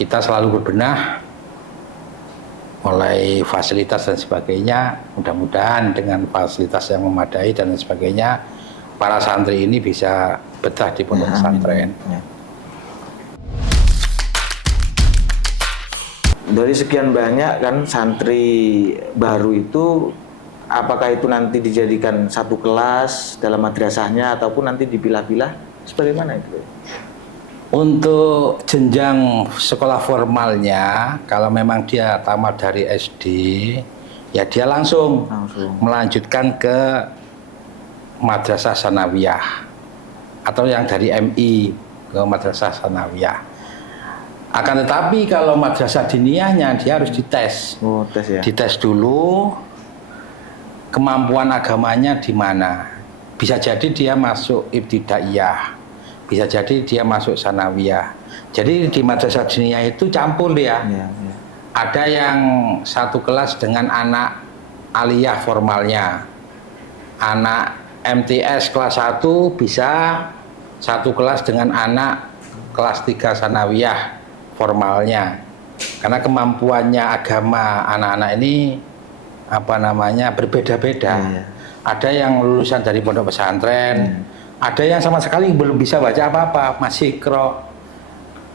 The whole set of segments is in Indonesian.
kita selalu berbenah mulai fasilitas dan sebagainya. Mudah-mudahan dengan fasilitas yang memadai dan sebagainya, para santri ini bisa betah di pondok pesantren. Dari sekian banyak kan santri baru itu, apakah itu nanti dijadikan satu kelas dalam madrasahnya ataupun nanti dipilah-pilah, seperti mana itu? Untuk jenjang sekolah formalnya, kalau memang dia tamat dari SD, ya dia langsung melanjutkan ke madrasah sanawiyah atau yang dari MI ke madrasah sanawiyah. Akan tetapi kalau madrasah diniyahnya dia harus dites. Tes ya. Dites dulu kemampuan agamanya di mana. Bisa jadi dia masuk ibtidaiyah, bisa jadi dia masuk sanawiyah. Jadi di madrasah diniyah itu campur dia. Ada yang satu kelas dengan anak aliyah formalnya, anak MTS kelas 1 bisa satu kelas dengan anak kelas 3 sanawiyah formalnya, karena kemampuannya agama anak-anak ini berbeda-beda. Ada yang lulusan dari pondok pesantren, ada yang sama sekali belum bisa baca apa-apa, masih ikro.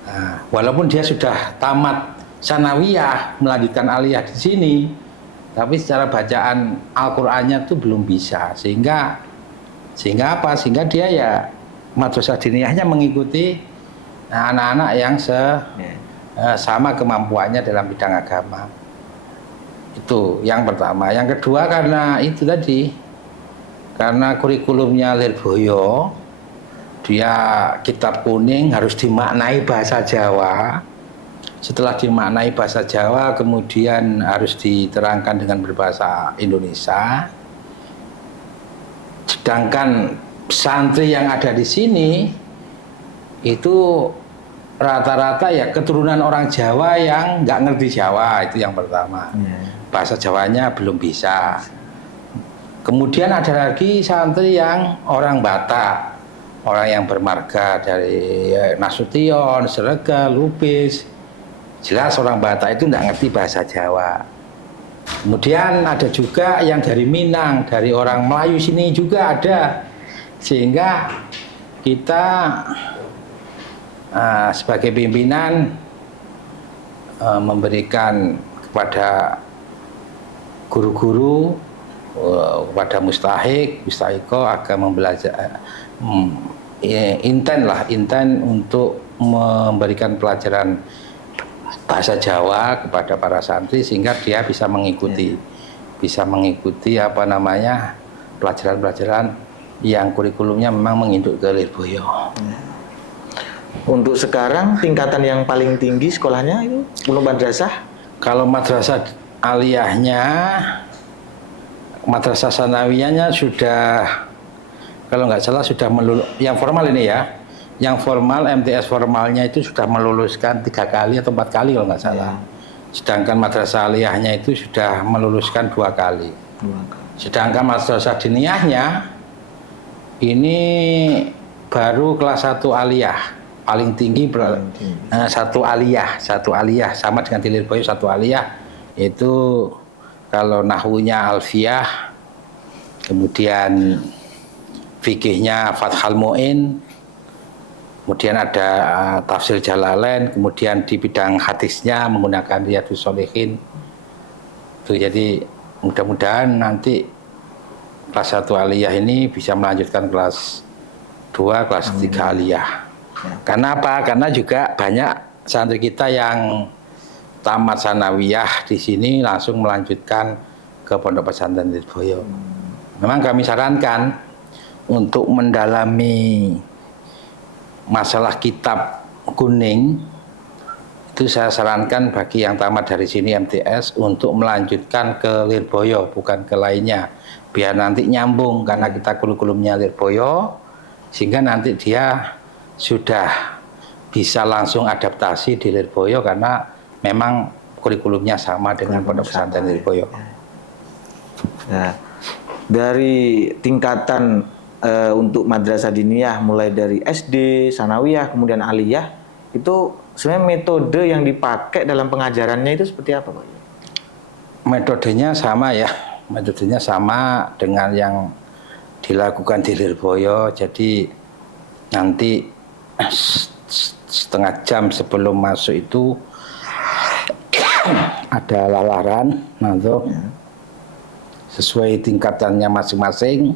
Nah, walaupun dia sudah tamat sanawiyah melanjutkan aliyah di sini, tapi secara bacaan Al-Qur'annya tuh belum bisa, sehingga Sehingga dia ya madrasah diniyahnya mengikuti anak-anak yang sama kemampuannya dalam bidang agama. Itu yang pertama. Yang kedua, karena itu tadi, karena kurikulumnya Lirboyo, dia kitab kuning harus dimaknai bahasa Jawa. Setelah dimaknai bahasa Jawa, kemudian harus diterangkan dengan berbahasa Indonesia. Sedangkan santri yang ada di sini itu rata-rata ya keturunan orang Jawa yang nggak ngerti Jawa, itu yang pertama. Bahasa Jawanya belum bisa. Kemudian ada lagi santri yang orang Batak, orang yang bermarga dari Nasution, Srega, Lubis. Jelas orang Batak itu nggak ngerti bahasa Jawa. Kemudian ada juga yang dari Minang, dari orang Melayu sini juga ada. Sehingga kita sebagai pimpinan memberikan kepada guru-guru, kepada mustahik, mustahiko agar membelajar inten untuk memberikan pelajaran bahasa Jawa kepada para santri sehingga dia bisa mengikuti pelajaran-pelajaran yang kurikulumnya memang menginduk ke Lirboyo. Untuk sekarang tingkatan yang paling tinggi sekolahnya itu belum madrasah? Kalau madrasah aliyahnya, madrasah sanawiyahnya sudah, kalau nggak salah sudah yang formal ini ya. Yang formal, MTS formalnya itu sudah meluluskan 3 kali atau 4 kali kalau nggak salah. Sedangkan madrasah aliyahnya itu sudah meluluskan 2 kali. Sedangkan madrasah diniyahnya ini baru kelas 1 aliyah, paling tinggi satu aliyah sama dengan di Lirboyo 1 aliyah, itu kalau nahwunya alfiyah, kemudian fikihnya Fathul Mu'in, kemudian ada tafsir Jalalain, kemudian di bidang hadisnya menggunakan Riyadhus Shalihin. Itu jadi mudah-mudahan nanti kelas 1 aliyah ini bisa melanjutkan kelas 2, kelas 3 aliyah. Karena apa? Karena juga banyak santri kita yang tamat sanawiyah di sini langsung melanjutkan ke pondok pesantren Lirboyo. Memang kami sarankan untuk mendalami masalah kitab kuning itu saya sarankan bagi yang tamat dari sini MTS untuk melanjutkan ke Lirboyo, bukan ke lainnya, biar nanti nyambung, karena kita kurikulumnya Lirboyo, sehingga nanti dia sudah bisa langsung adaptasi di Lirboyo karena memang kurikulumnya sama dengan pondok pesantren Lirboyo. Nah, dari tingkatan untuk madrasah diniyah mulai dari SD, sanawiyah, kemudian aliyah, itu sebenarnya metode yang dipakai dalam pengajarannya itu seperti apa, Pak? Metodenya sama ya, metodenya sama dengan yang dilakukan di Lirboyo. Jadi nanti setengah jam sebelum masuk itu ada lalaran masuk sesuai tingkatannya masing-masing.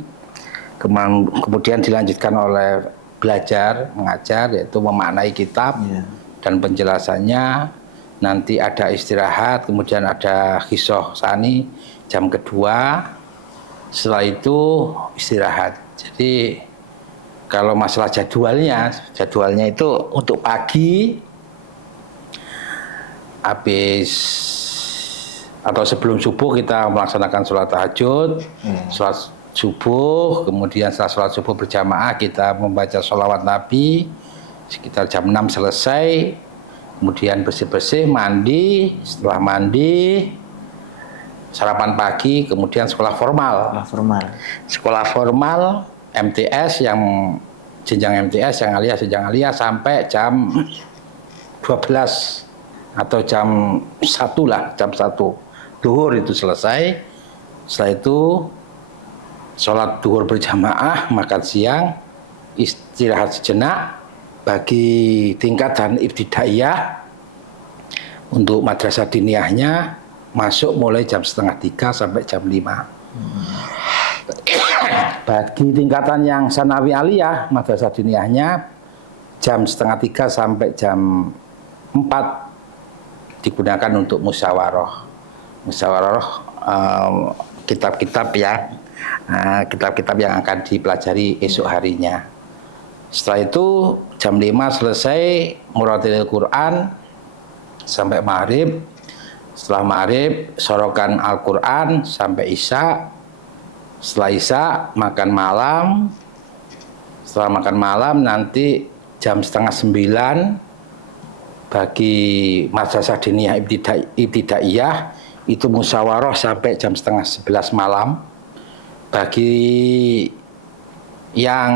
Kemudian dilanjutkan oleh belajar, mengajar, yaitu memaknai kitab dan penjelasannya. Nanti ada istirahat, kemudian ada khisoh sani jam kedua. Setelah itu istirahat. Jadi kalau masalah jadwalnya itu untuk pagi habis atau sebelum subuh kita melaksanakan sholat tahajud, sholat subuh, kemudian setelah sholat subuh berjamaah kita membaca sholawat Nabi sekitar jam 6 selesai, kemudian bersih-bersih, mandi, setelah mandi sarapan pagi, kemudian sekolah formal. Sekolah formal MTS yang jenjang MTS, yang aliyah sampai jam 12 atau jam 1 lah, jam 1 duhur itu selesai. Setelah itu sholat duhur berjamaah, makan siang, istirahat sejenak. Bagi tingkatan ibtidaiyah untuk madrasah diniyahnya masuk mulai jam 2:30 sampai jam 5. Bagi tingkatan yang sanawi aliyah, madrasah diniyahnya jam 2:30 sampai jam 4 digunakan untuk musyawarah. Kitab-kitab yang akan dipelajari esok harinya. Setelah itu jam 5 selesai muratilil Quran sampai maghrib. Setelah maghrib sorokan Al-Quran sampai isya. Setelah isya makan malam. Setelah makan malam nanti jam 8:30 bagi madrasah diniyah ibtidaiyah itu musyawarah sampai jam 10:30 malam. Bagi yang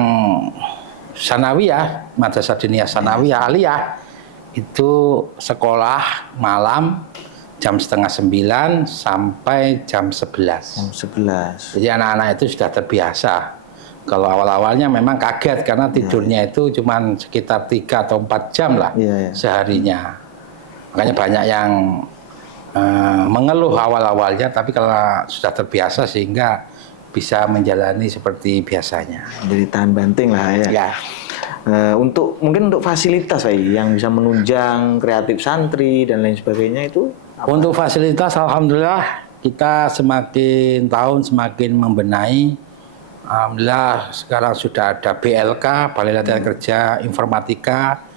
sanawiyah, madrasah diniyah sanawiyah aliyah itu sekolah malam jam 8:30 sampai jam 11. Jadi anak-anak itu sudah terbiasa. Kalau awal-awalnya memang kaget karena tidurnya itu cuma sekitar 3 atau 4 jam lah seharinya. Makanya banyak yang mengeluh awal-awalnya, tapi kalau sudah terbiasa sehingga bisa menjalani seperti biasanya. Jadi tahan banting lah ya. Mungkin untuk fasilitas yang bisa menunjang kreatif santri dan lain sebagainya itu apa? Untuk fasilitas alhamdulillah kita semakin tahun semakin membenahi. Alhamdulillah sekarang sudah ada BLK, Balai Latihan Kerja Informatika,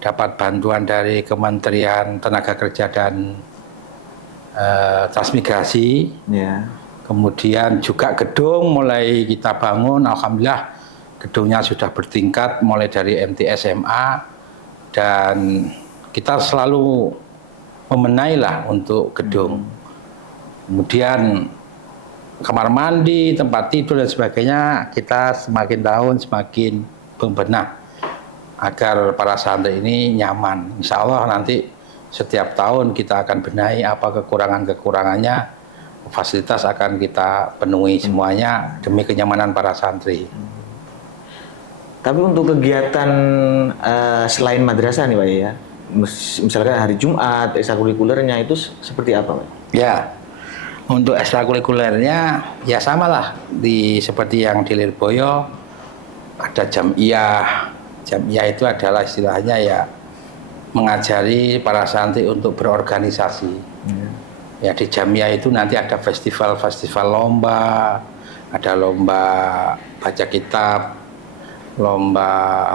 dapat bantuan dari Kementerian Tenaga Kerja dan Transmigrasi. Kemudian juga gedung mulai kita bangun, alhamdulillah gedungnya sudah bertingkat mulai dari MT SMA dan kita selalu membenahi lah untuk gedung. Kemudian kamar mandi, tempat tidur dan sebagainya kita semakin tahun semakin membenah agar para santri ini nyaman. Insya Allah nanti setiap tahun kita akan benahi apa kekurangannya. Fasilitas akan kita penuhi semuanya demi kenyamanan para santri. Tapi untuk kegiatan selain madrasah nih Pak ya, misalkan hari Jumat, ekstrakurikulernya itu seperti apa Pak? Ya, untuk ekstrakurikulernya ya samalah seperti yang di Lirboyo, ada jam'iyah. Jam'iyah itu adalah istilahnya ya mengajari para santri untuk berorganisasi. Ya di jam'iyah itu nanti ada festival lomba, ada lomba baca kitab, lomba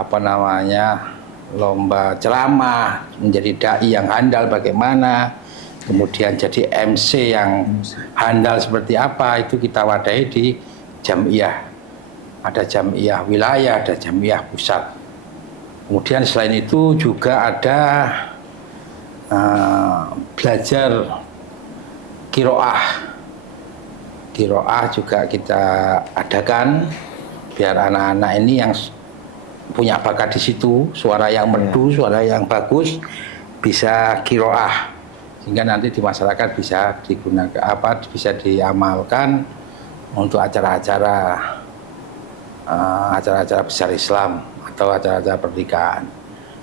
lomba ceramah, menjadi dai yang handal bagaimana, kemudian jadi MC yang handal seperti apa, itu kita wadahi di jam'iyah. Ada jam'iyah wilayah, ada jam'iyah pusat. Kemudian selain itu juga ada belajar Kiroah juga kita adakan biar anak-anak ini yang punya bakat di situ, suara yang merdu, suara yang bagus, bisa kiroah, sehingga nanti di masyarakat bisa digunakan bisa diamalkan untuk acara-acara besar Islam atau acara-acara pernikahan.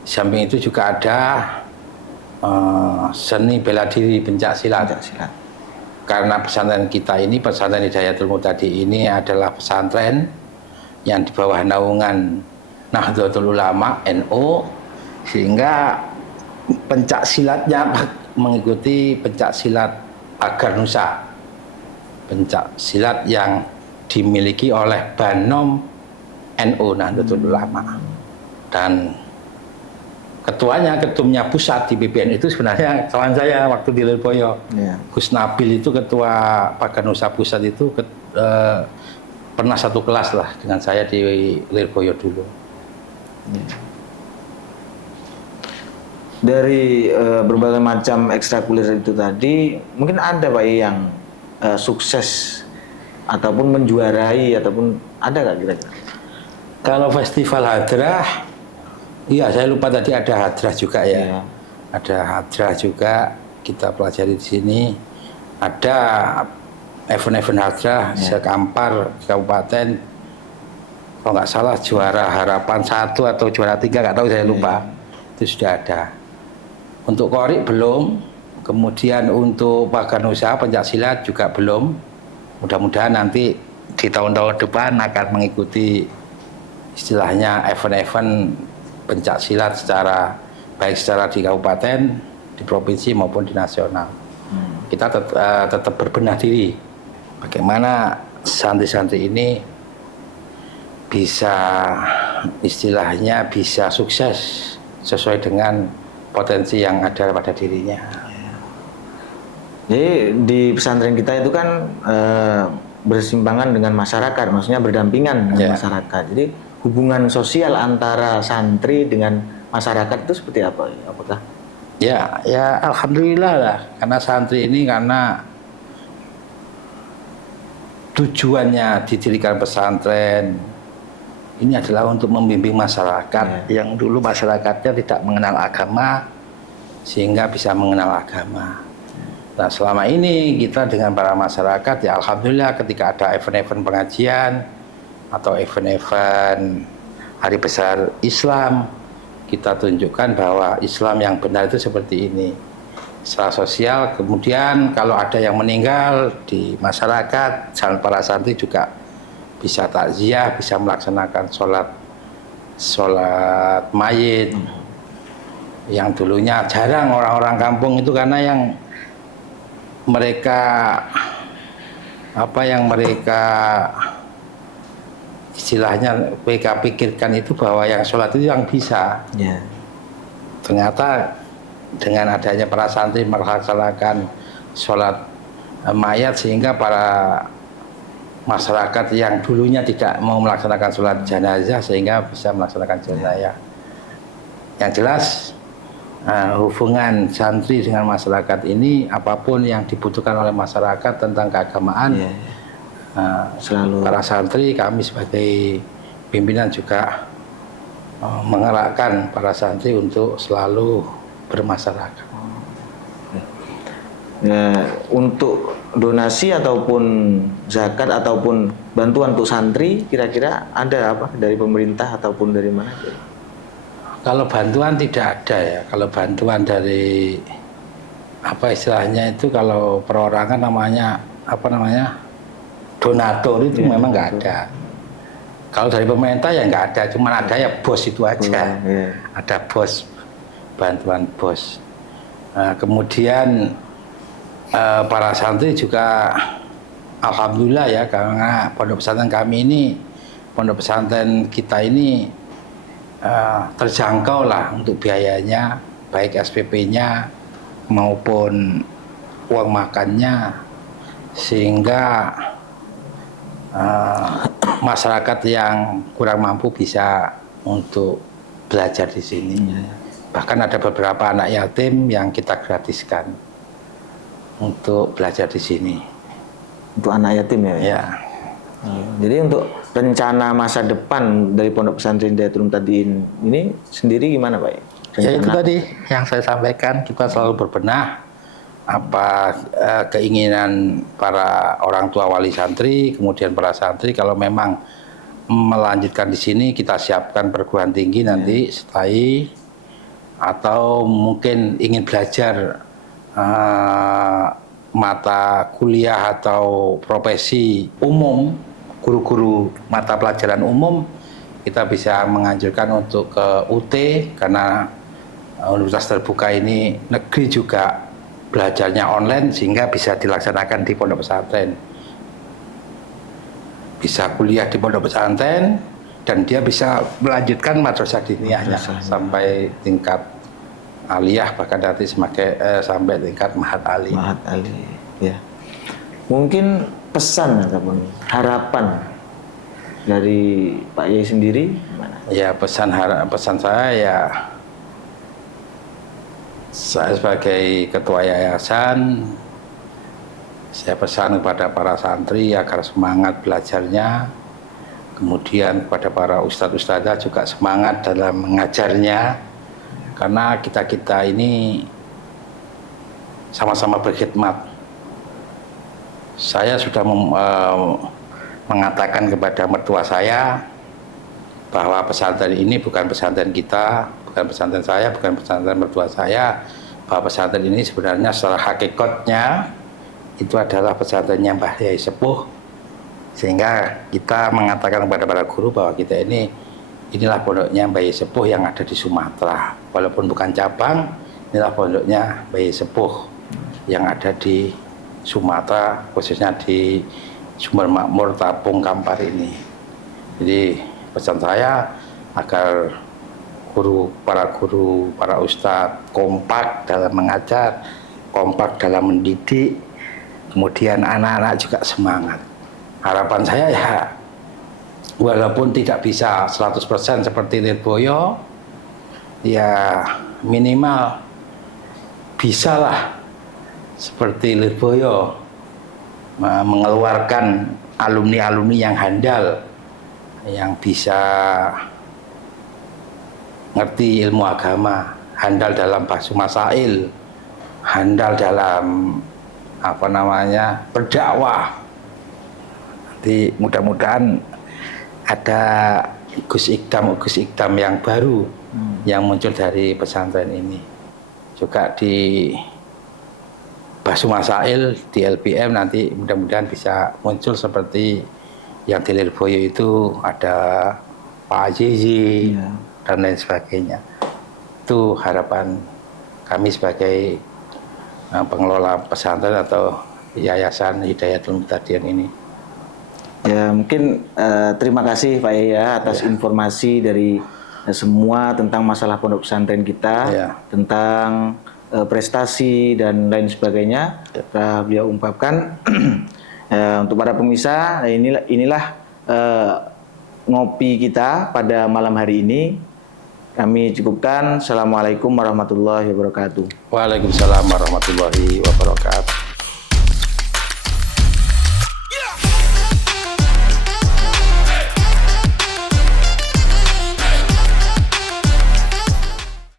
Di samping itu juga ada seni bela diri pencak silat. Karena pesantren kita ini, pesantren Hidayatul Muhtadi ini adalah pesantren yang di bawah naungan Nahdlatul Ulama NU, sehingga pencak silatnya mengikuti pencak silat Pagar Nusa, pencak silat yang dimiliki oleh Banom NU Nahdlatul Ulama, dan ketumnya pusat di BPN itu sebenarnya kawan saya waktu di Lirboyo. Gus Nabil itu ketua Pagar Nusa pusat itu pernah satu kelas lah dengan saya di Lirboyo dulu. Dari berbagai macam ekstrakurikuler itu tadi, mungkin ada Pak yang sukses ataupun menjuarai, ataupun ada nggak kira-kira? Kalau festival hadrah, iya saya lupa tadi ada hadrah juga ya. Ada hadrah juga kita pelajari di sini. Ada event-event hadrah sekampar kabupaten, kalau nggak salah juara harapan 1 atau juara 3, nggak tahu, saya lupa. Itu sudah ada. Untuk Qorik belum, kemudian untuk Pagar Nusa pencak silat juga belum. Mudah-mudahan nanti di tahun-tahun depan akan mengikuti istilahnya event-event pencak silat baik secara di kabupaten, di provinsi maupun di nasional. Kita tetap berbenah diri bagaimana santri-santri ini bisa istilahnya bisa sukses sesuai dengan potensi yang ada pada dirinya. Jadi di pesantren kita itu kan bersimpangan dengan masyarakat, maksudnya berdampingan dengan masyarakat. Jadi hubungan sosial antara santri dengan masyarakat itu seperti apa? Apakah? Ya alhamdulillah lah, karena santri ini karena tujuannya didirikan pesantren ini adalah untuk membimbing masyarakat yang dulu masyarakatnya tidak mengenal agama sehingga bisa mengenal agama. Nah, selama ini kita dengan para masyarakat ya alhamdulillah ketika ada event-event pengajian atau event-event hari besar Islam, kita tunjukkan bahwa Islam yang benar itu seperti ini. Secara sosial, kemudian kalau ada yang meninggal di masyarakat, para santri juga bisa takziah, bisa melaksanakan sholat mayit yang dulunya jarang orang-orang kampung itu, karena yang mereka istilahnya mereka pikirkan itu bahwa yang sholat itu yang bisa. Ternyata dengan adanya para santri melaksanakan sholat mayat, sehingga para masyarakat yang dulunya tidak mau melaksanakan sholat jenazah sehingga bisa melaksanakan jenazah. Yang jelas hubungan santri dengan masyarakat ini, apapun yang dibutuhkan oleh masyarakat tentang keagamaan, selalu para santri, kami sebagai pimpinan juga mengerakkan para santri untuk selalu bermasyarakat. Untuk donasi ataupun zakat ataupun bantuan untuk santri, kira-kira ada apa dari pemerintah ataupun dari mana? Kalau bantuan tidak ada ya. Kalau bantuan dari istilahnya itu, kalau perorangan namanya donatur itu memang nggak ada. Kalau dari pemerintah ya nggak ada, cuma ada ya bos itu aja. Ada bos, bantuan bos. Nah, kemudian para santri juga alhamdulillah ya, karena pondok pesantren kami ini, pondok pesantren kita ini terjangkau lah untuk biayanya, baik SPP-nya maupun uang makannya, sehingga masyarakat yang kurang mampu bisa untuk belajar di sini. Bahkan ada beberapa anak yatim yang kita gratiskan untuk belajar di sini. Untuk anak yatim ya? Jadi untuk rencana masa depan dari Pondok Pesantren Hidayatul Muhtadi ini sendiri gimana Pak? Ya itu tadi yang saya sampaikan, kita selalu berbenah apa keinginan para orang tua wali santri, kemudian para santri kalau memang melanjutkan di sini kita siapkan perguruan tinggi nanti setelah, atau mungkin ingin belajar mata kuliah atau profesi umum, guru-guru mata pelajaran umum, kita bisa menganjurkan untuk ke UT karena universitas terbuka ini negeri juga belajarnya online sehingga bisa dilaksanakan di pondok pesantren. Bisa kuliah di pondok pesantren dan dia bisa melanjutkan madrasah diniyahnya sampai tingkat aliyah, bahkan nanti sampai tingkat mahat ali. Mahat ali, ya. Mungkin pesan ataupun harapan dari Pak Yai sendiri gimana? Ya pesan saya ya, saya sebagai ketua yayasan, saya pesan kepada para santri agar semangat belajarnya, kemudian kepada para ustadz-ustadzah juga semangat dalam mengajarnya, karena kita ini sama-sama berkhidmat. Saya sudah mengatakan kepada mertua saya bahwa pesantren ini bukan pesantren kita, bukan pesantren saya, bukan pesantren mertua saya, bahwa pesantren ini sebenarnya secara hakikatnya itu adalah pesantrennya Mbah Yai Sepuh, sehingga kita mengatakan kepada para guru bahwa kita inilah pondoknya Mbah Yai Sepuh yang ada di Sumatera, walaupun bukan cabang, inilah pondoknya Mbah Yai Sepuh yang ada di Sumatera, khususnya di Sumber Makmur Tapung Kampar ini. Jadi pesan saya agar para guru, para ustadz kompak dalam mengajar, kompak dalam mendidik, kemudian anak-anak juga semangat. Harapan saya ya, walaupun tidak bisa 100% seperti Lirboyo, ya minimal bisalah seperti Lirboyo, mengeluarkan alumni-alumni yang handal, yang bisa ngerti ilmu agama, handal dalam bahasa masail, handal dalam berdakwah. Nanti mudah-mudahan ada Gus Ikdam yang baru yang muncul dari pesantren ini. Juga di Basu Masail di LPM nanti mudah-mudahan bisa muncul seperti yang di Lirboyo itu ada Pak Azizi dan lain sebagainya. Itu harapan kami sebagai pengelola pesantren atau Yayasan Hidayatul Muhtadin ini. Ya mungkin terima kasih Pak Yai atas informasi dari semua tentang masalah pondok pesantren kita, tentang prestasi dan lain sebagainya. Beliau ungkapkan. Untuk para pemirsa, inilah ngopi kita pada malam hari ini. Kami cukupkan. Assalamualaikum warahmatullahi wabarakatuh. Waalaikumsalam warahmatullahi wabarakatuh.